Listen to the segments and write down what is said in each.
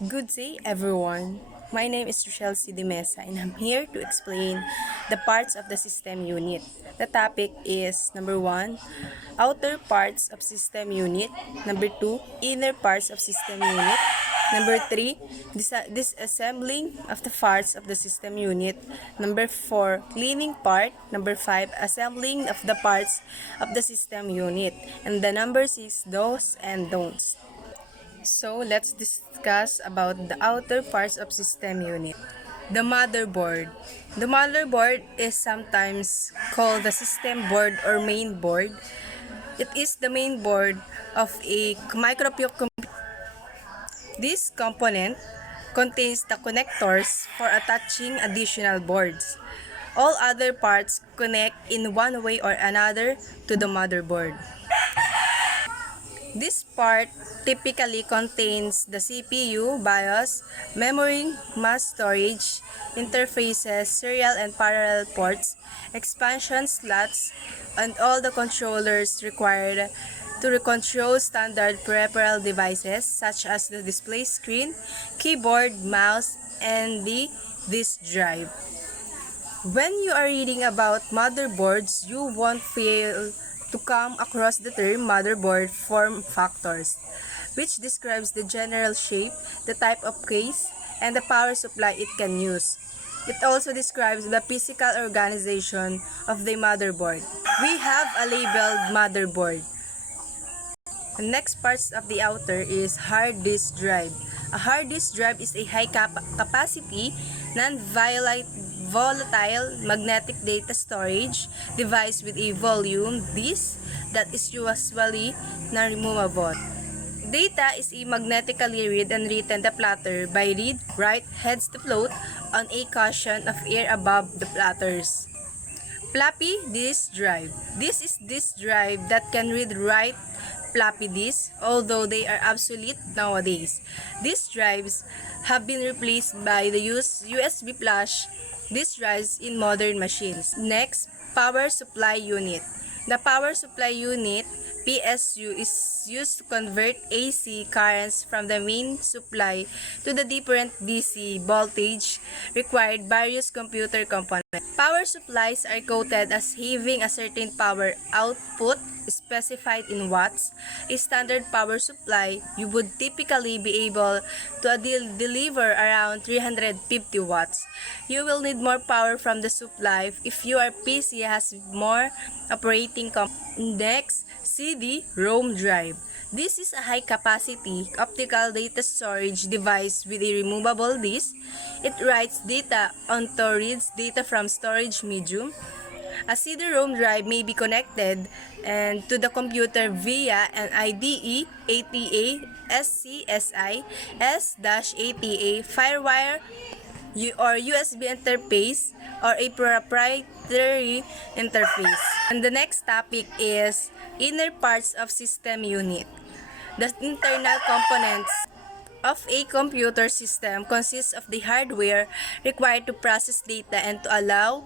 Good day, everyone. My name is Richelle C. Mesa, and I'm here to explain the parts of the system unit. The topic is number 1, outer parts of system unit. Number 2, inner parts of system unit. Number 3, disassembling of the parts of the system unit. Number 4, cleaning part. Number 5, assembling of the parts of the system unit. And the number 6, do's and don'ts. So let's discuss about the outer parts of system unit. The motherboard. The motherboard is sometimes called the system board or main board. It is the main board of a microcomputer. This component contains the connectors for attaching additional boards. All other parts connect in one way or another to the motherboard. This part typically contains the CPU, BIOS, memory, mass storage, interfaces, serial and parallel ports, expansion slots, and all the controllers required to control standard peripheral devices such as the display screen, keyboard, mouse, and the disk drive. When you are reading about motherboards, you won't fail to come across the term motherboard form factors, which describes the general shape, the type of case, and the power supply it can use. It also describes the physical organization of the motherboard. We have a labeled motherboard. The next parts of the outer is hard disk drive. A hard disk drive is a high capacity, non-volatile magnetic data storage device with a volume disk that is usually non-removable. Data is magnetically read and written the platter by read-write heads to float on a cushion of air above the platters. Floppy disk drive. This is disk drive that can read-write floppy disks, although they are obsolete nowadays. These drives have been replaced by the USB flash disk drives in modern machines. Next, power supply unit. The power supply unit PSU is used to convert AC currents from the main supply to the different DC voltage required various computer components. Power supplies are quoted as having a certain power output specified in watts. A standard power supply, you would typically be able to deliver around 350 watts. You will need more power from the supply if your PC has more operating Next, CD-ROM drive. This is a high-capacity optical data storage device with a removable disk. It writes data onto reads data from storage medium. A CD-ROM drive may be connected to the computer via an IDE, ATA, SCSI, S-ATA, FireWire, or USB interface, or a proprietary interface. And the next topic is inner parts of system unit. The internal components of a computer system consists of the hardware required to process data and to allow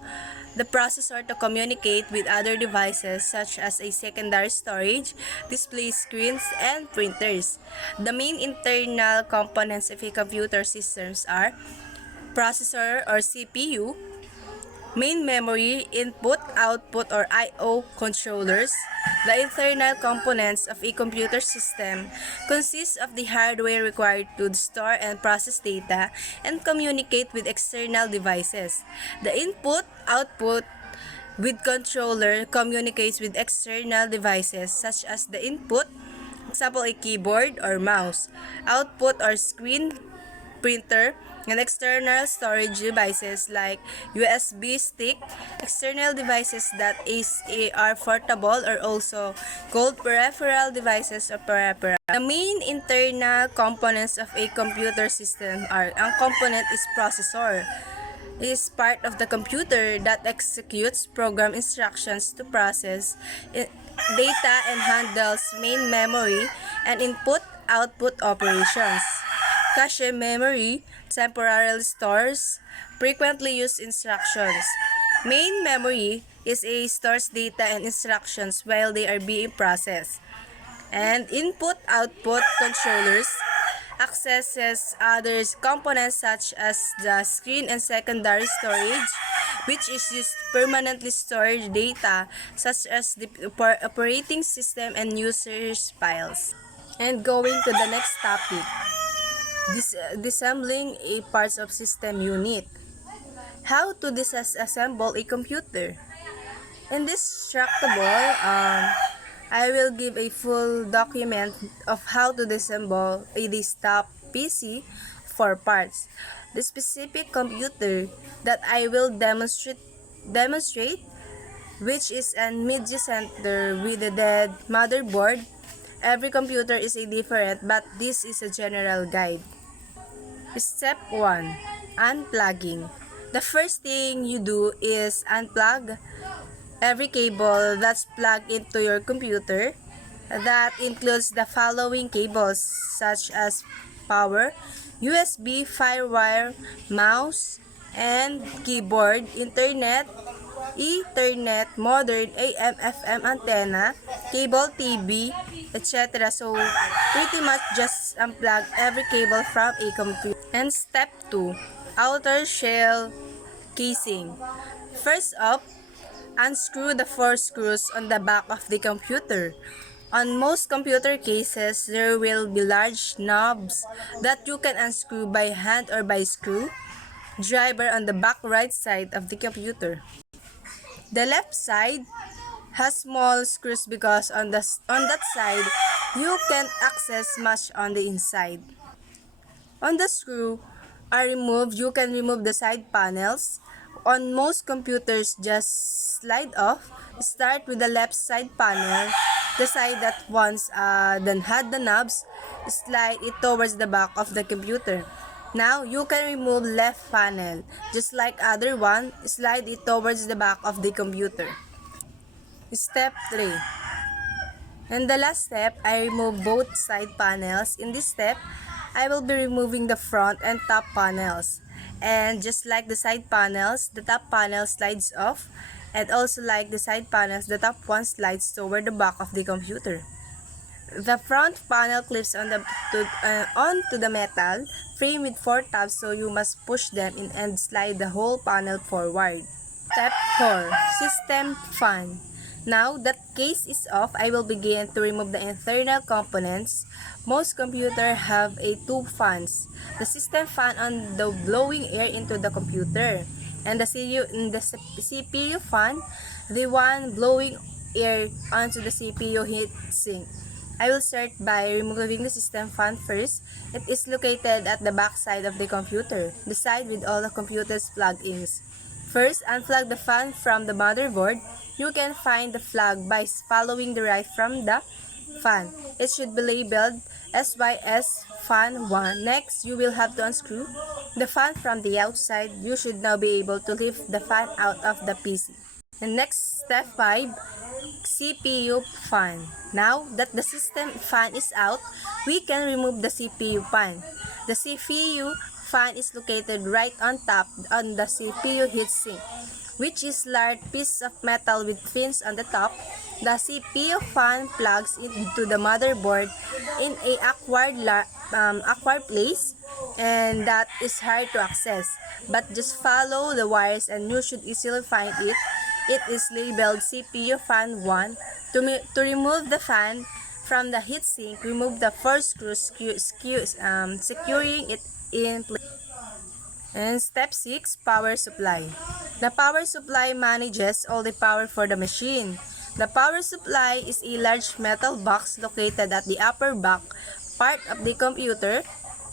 the processor to communicate with other devices such as a secondary storage, display screens, and printers. The main internal components of a computer systems are processor or CPU, main memory, input, output or I/O controllers. The internal components of a computer system consist of the hardware required to store and process data and communicate with external devices. The input, output with controller communicates with external devices such as the input, example a keyboard or mouse, output or screen, printer, and external storage devices like USB stick. External devices that are portable are also called peripheral devices or peripheral. The main internal components of a computer system are, ang component is processor. It is part of the computer that executes program instructions to process data and handles main memory and input-output operations. Cache memory temporarily stores frequently used instructions. Main memory stores data and instructions while they are being processed. And input-output controllers. accesses other components such as the screen and secondary storage, which is used to permanently store data such as the operating system and users' files. And going to the next topic, disassembling a parts of system unit. How to disassemble a computer? In this tractable, I will give a full document of how to disassemble a desktop PC for parts. The specific computer that I will demonstrate, which is a media center with a dead motherboard. Every computer is a different, but this is a general guide. Step 1. Unplugging. The first thing you do is unplug every cable that's plugged into your computer. That includes the following cables such as power, USB, firewire, mouse, and keyboard, internet, Ethernet, modern AM/FM antenna, cable TV, etc. So, pretty much just unplug every cable from a computer. And step 2, outer shell casing. First up, unscrew the 4 screws on the back of the computer. On most computer cases, there will be large knobs that you can unscrew by hand or by screw driver on the back right side of the computer. The left side has small screws because on that side, you can't access much on the inside. On the screw are removed, you can remove the side panels. On most computers, just slide off. Start with the left side panel, the side that once then had the knobs. Slide it towards the back of the computer. Now, you can remove left panel. Just like other one, slide it towards the back of the computer. Step 3. And the last step, I remove both side panels. In this step, I will be removing the front and top panels. And just like the side panels, the top panel slides off. And also like the side panels, the top one slides toward the back of the computer. The front panel clips onto the metal frame with 4 tabs, so you must push them in and slide the whole panel forward. Step 4. System fan. Now that case is off, I will begin to remove the internal components. Most computers have a 2 fans. The system fan on the blowing air into the computer, and the CPU fan, the one blowing air onto the CPU heatsink. I will start by removing the system fan first. It is located at the back side of the computer, the side with all the computer's plug-ins. First, unplug the fan from the motherboard. You can find the plug by following the right from the fan. It should be labeled SYS fan 1. Next, you will have to unscrew the fan from the outside. You should now be able to lift the fan out of the PC. And next, step 5, CPU fan. Now that the system fan is out, we can remove the CPU fan. The CPU fan is located right on top on the CPU heatsink, which is large piece of metal with fins on the top. The CPU fan plugs into the motherboard in a awkward place, and that is hard to access. But just follow the wires and you should easily find it. It is labeled CPU fan 1. To remove the fan from the heatsink, remove the 4 screws securing it in place. And step 6, power supply. The power supply manages all the power for the machine. The power supply is a large metal box located at the upper back part of the computer.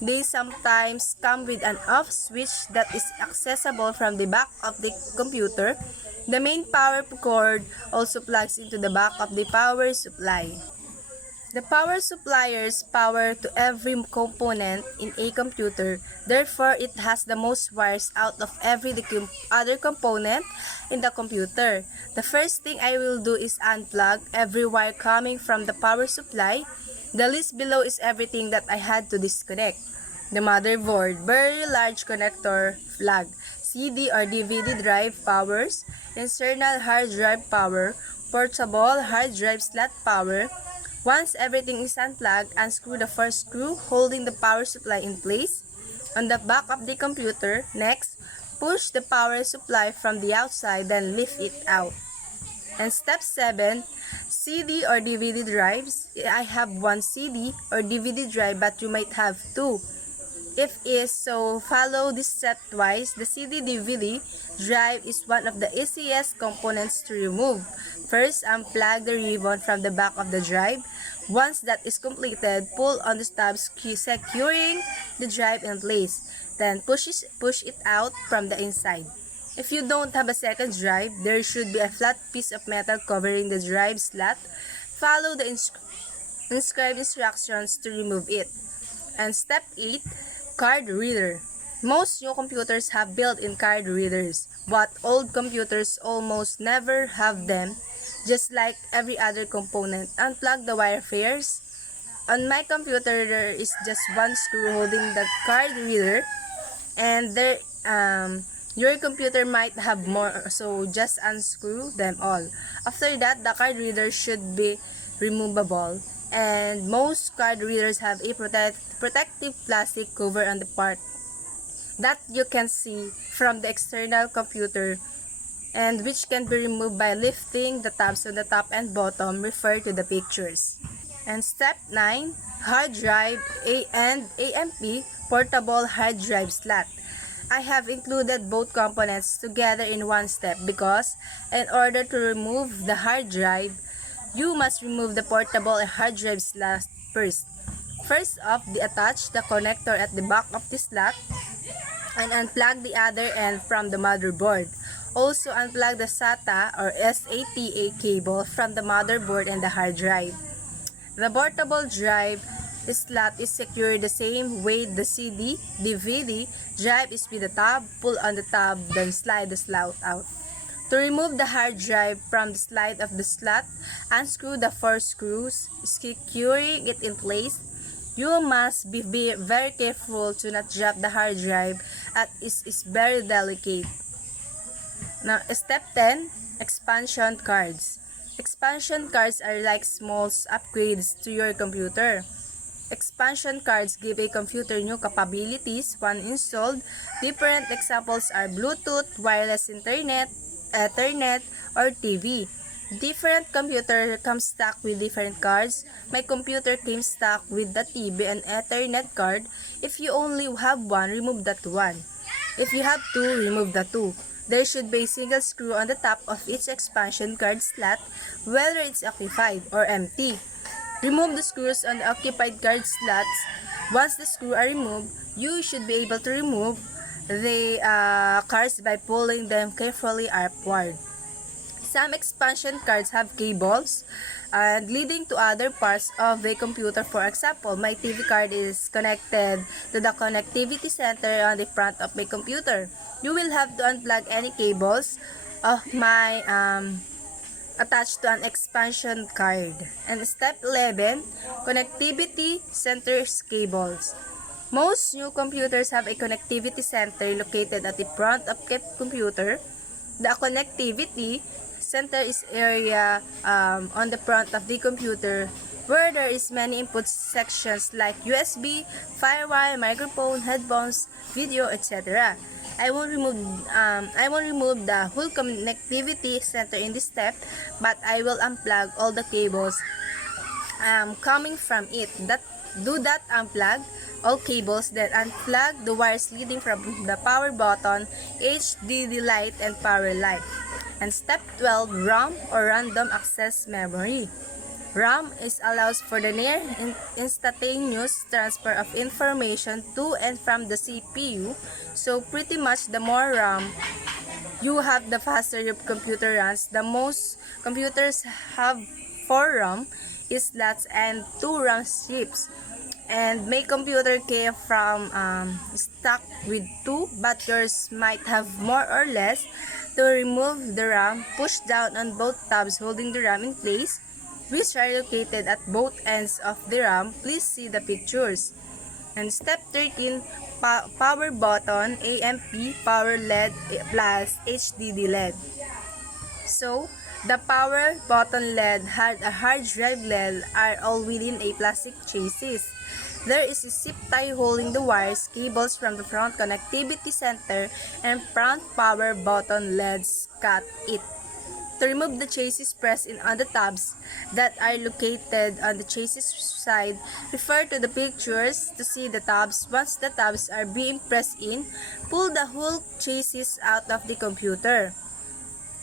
They sometimes come with an off switch that is accessible from the back of the computer. The main power cord also plugs into the back of the power supply. The power supplies power to every component in a computer. Therefore, it has the most wires out of every other component in the computer. The first thing I will do is unplug every wire coming from the power supply. The list below is everything that I had to disconnect. The motherboard, very large connector flag. CD or DVD drive powers, external hard drive power, portable hard drive slot power, Once everything is unplugged, unscrew the first screw holding the power supply in place on the back of the computer. Next, push the power supply from the outside, then lift it out. And step 7, CD or DVD drives. I have one CD or DVD drive, but you might have two. If is so, follow this step twice. The CD-DVD drive is one of the easiest components to remove. First, unplug the ribbon from the back of the drive. Once that is completed, pull on the tabs securing the drive in place. Then push it out from the inside. If you don't have a second drive, there should be a flat piece of metal covering the drive slot. Follow the inscribed instructions to remove it. And step 8, card reader. Most new computers have built-in card readers, but old computers almost never have them. Just like every other component, unplug the wire first. On my computer, there is just one screw holding the card reader, and your computer might have more, so just unscrew them all. After that, the card reader should be removable, and most card readers have a protective plastic cover on the part that you can see from the external computer, and which can be removed by lifting the tabs on the top and bottom. Refer to the pictures. And step 9, hard drive and AMP portable hard drive slot. I have included both components together in one step because in order to remove the hard drive, you must remove the portable hard drive slot first. First off, attach the connector at the back of the slot and unplug the other end from the motherboard. Also, unplug the SATA or SATA cable from the motherboard and the hard drive. The portable drive slot is secured the same way the CD, DVD drive is with the tab. Pull on the tab, then slide the slot out. To remove the hard drive from the slide of the slot, unscrew the 4 screws, securing it in place. You must be very careful to not drop the hard drive as it is very delicate. Now, step 10, expansion cards. Expansion cards are like small upgrades to your computer. Expansion cards give a computer new capabilities when installed. Different examples are Bluetooth, wireless internet, Ethernet, or TV. Different computer comes stock with different cards. My computer came stock with the TV and Ethernet card. If you only have one, remove that one. If you have two, remove the two. There should be a single screw on the top of each expansion card slot, whether it's occupied or empty. Remove the screws on the occupied card slots. Once the screws are removed, you should be able to remove the cards by pulling them carefully upward. Some expansion cards have cables leading to other parts of the computer. For example, my TV card is connected to the connectivity center on the front of my computer. You will have to unplug any cables of my attached to an expansion card. And step 11, connectivity centers cables. Most new computers have a connectivity center located at the front of the computer. The connectivity center is area on the front of the computer where there is many input sections like USB, firewire, microphone, headphones, video, etc. I won't remove the whole connectivity center in this step, but I will unplug all the cables coming from it. Unplug all cables, then unplug the wires leading from the power button, HDD light, and power light. And step 12, RAM or random access memory. RAM allows for the near instantaneous transfer of information to and from the CPU. So pretty much the more RAM you have, the faster your computer runs. The most computers have 4 RAM slots and 2 RAM chips. And my computer came from stock with 2, but yours might have more or less. To remove the RAM, push down on both tabs holding the RAM in place, which are located at both ends of the RAM. Please see the pictures. And step 13, power button, AMP, power LED plus HDD LED. So, The power button LED had a hard drive LED are all within a plastic chassis. There is a zip tie holding the wires, cables from the front connectivity center, and front power button LEDs cut it. To remove the chassis, press in on the tabs that are located on the chassis side. Refer to the pictures to see the tabs. Once the tabs are being pressed in, pull the whole chassis out of the computer.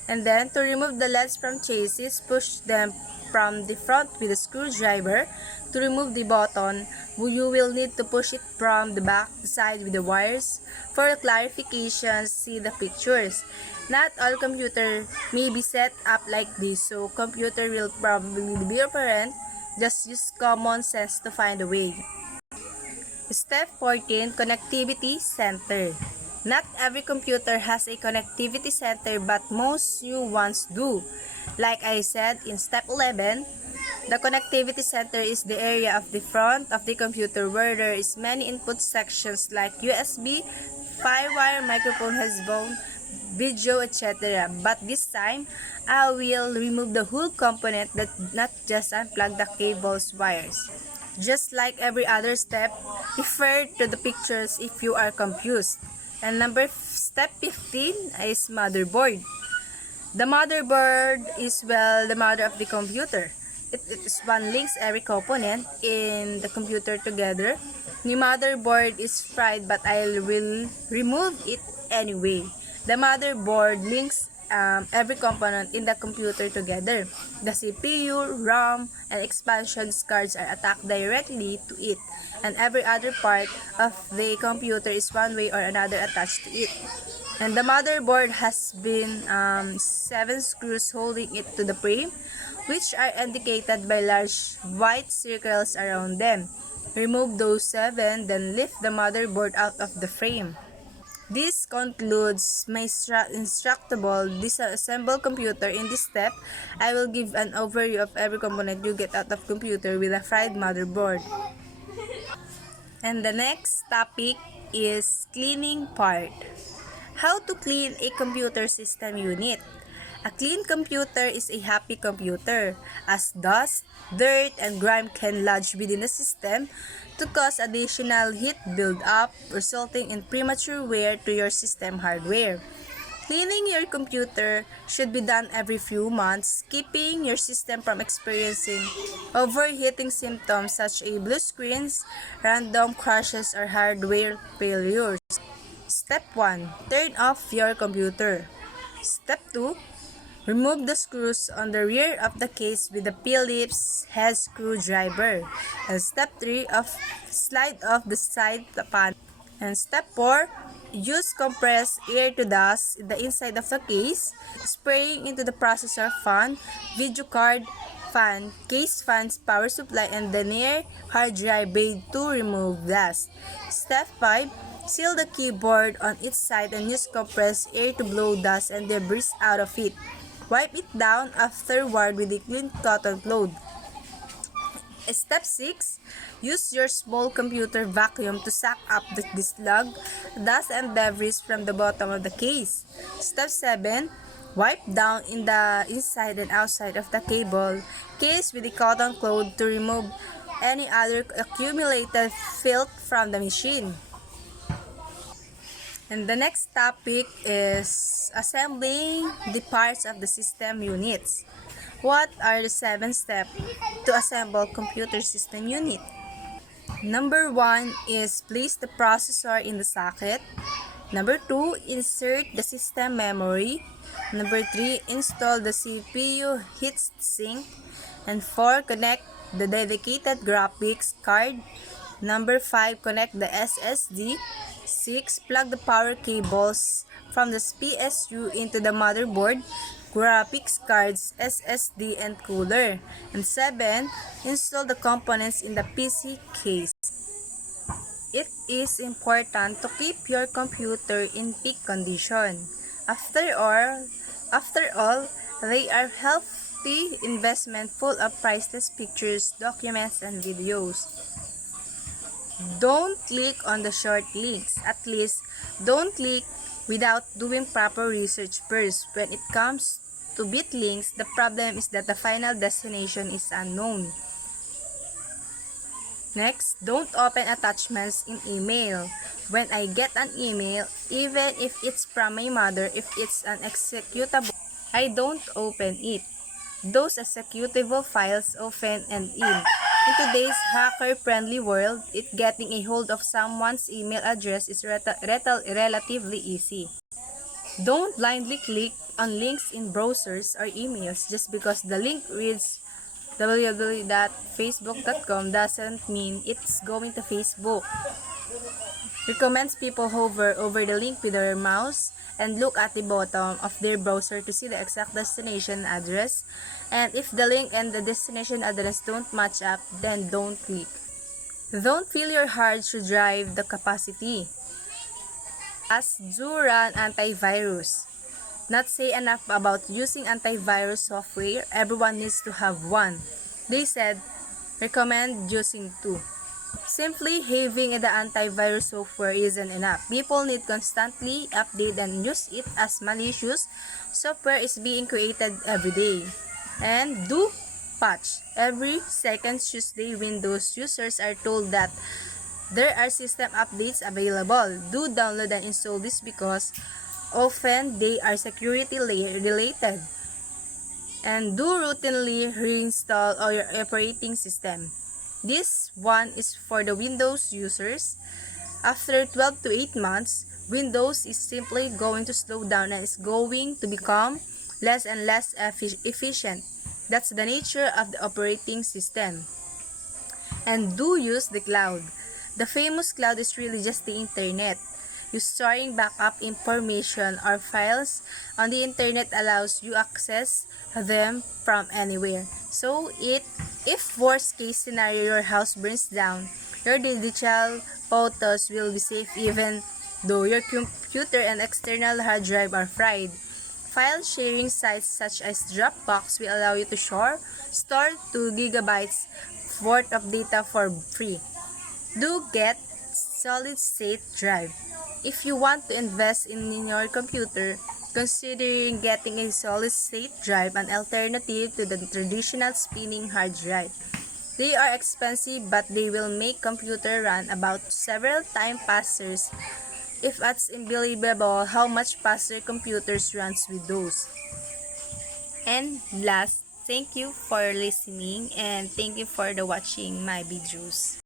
And then, to remove the LEDs from chassis, push them from the front with a screwdriver. To remove the button, you will need to push it from the back side with the wires. For clarification, see the pictures. Not all computer may be set up like this, so computer will probably be different. Just use common sense to find a way. Step 14, Connectivity Center. Not every computer has a connectivity center, but most new ones do. Like I said in step 11, the connectivity center is the area of the front of the computer where there is many input sections like USB, firewire, microphone, headphone, video, etc. But this time, I will remove the whole component, that not just unplug the cables wires. Just like every other step, refer to the pictures if you are confused. And step 15 is motherboard. The motherboard is, well, the mother of the computer. It is one links every component in the computer together. The motherboard is fried, but I will remove it anyway. The motherboard links every component in the computer together. The CPU, RAM, and expansion cards are attached directly to it, and every other part of the computer is one way or another attached to it. And the motherboard has been 7 screws holding it to the frame, which are indicated by large white circles around them. Remove those 7, then lift the motherboard out of the frame. This concludes my instructable disassemble computer. In this step, I will give an overview of every component you get out of computer with a fried motherboard. And the next topic is cleaning part. How to clean a computer system unit. A clean computer is a happy computer, as dust, dirt, and grime can lodge within the system to cause additional heat build-up, resulting in premature wear to your system hardware. Cleaning your computer should be done every few months, keeping your system from experiencing overheating symptoms such as blue screens, random crashes, or hardware failures. Step 1. Turn off your computer. Step 2. Remove the screws on the rear of the case with the Phillips head screwdriver. And step 3. Slide off the side panel. And step 4. Use compressed air to dust the inside of the case, spraying into the processor fan, video card, fan, case fans, power supply, and the near hard drive bay to remove dust. Step 5. Seal the keyboard on its side and use compressed air to blow dust and debris out of it. Wipe it down afterward with a clean cotton cloth. Step 6. Use your small computer vacuum to suck up the dislodged dust and debris from the bottom of the case. Step 7. Wipe down in the inside and outside of the case with a cotton cloth to remove any other accumulated filth from the machine. And the next topic is assembling the parts of the system units. What are the 7 steps to assemble computer system unit? Number 1 is place the processor in the socket. Number 2, insert the system memory. Number 3, install the CPU heatsink. And 4, connect the dedicated graphics card. Number 5, connect the SSD. 6, plug the power cables from the PSU into the motherboard, graphics cards, SSD, and cooler. And 7, install the components in the PC case. It is important to keep your computer in peak condition. After all, they are healthy investment full of priceless pictures, documents, and videos. Don't click on the short links. At least, don't click without doing proper research first when it comes bit links. The problem is that the final destination is unknown. Next, don't open attachments in email. When I get an email, even if it's from my mother, if it's an executable, I don't open it. Those executable files often end in today's hacker-friendly world, getting a hold of someone's email address is relatively easy. Don't blindly click on links in browsers or emails just because the link reads www.facebook.com doesn't mean it's going to Facebook. Recommends people hover over the link with their mouse and look at the bottom of their browser to see the exact destination address. And if the link and the destination address don't match up, then don't click. Don't fill your hard drive the capacity. As do run antivirus. Not say enough about using antivirus software, everyone needs to have one. They said, recommend using 2. Simply having the antivirus software isn't enough. People need constantly update and use it as malicious software is being created every day. And do patch. Every second Tuesday, Windows users are told that there are system updates available. Do download and install this because often they are security related. And do routinely reinstall all your operating system. This one is for the Windows users. After 12 to 8 months, Windows is simply going to slow down and is going to become less and less efficient. That's the nature of the operating system. And do use the cloud. The famous cloud is really just the internet. You storing backup information or files on the internet allows you access them from anywhere. So if worst case scenario your house burns down, your digital photos will be safe even though your computer and external hard drive are fried. File sharing sites such as Dropbox will allow you to store 2 gigabytes worth of data for free. Do get solid state drive. If you want to invest in your computer, considering getting a solid state drive an alternative to the traditional spinning hard drive. They are expensive but they will make computer run about several times faster. If it's unbelievable how much faster computers runs with those. And last, thank you for listening and thank you for watching my videos.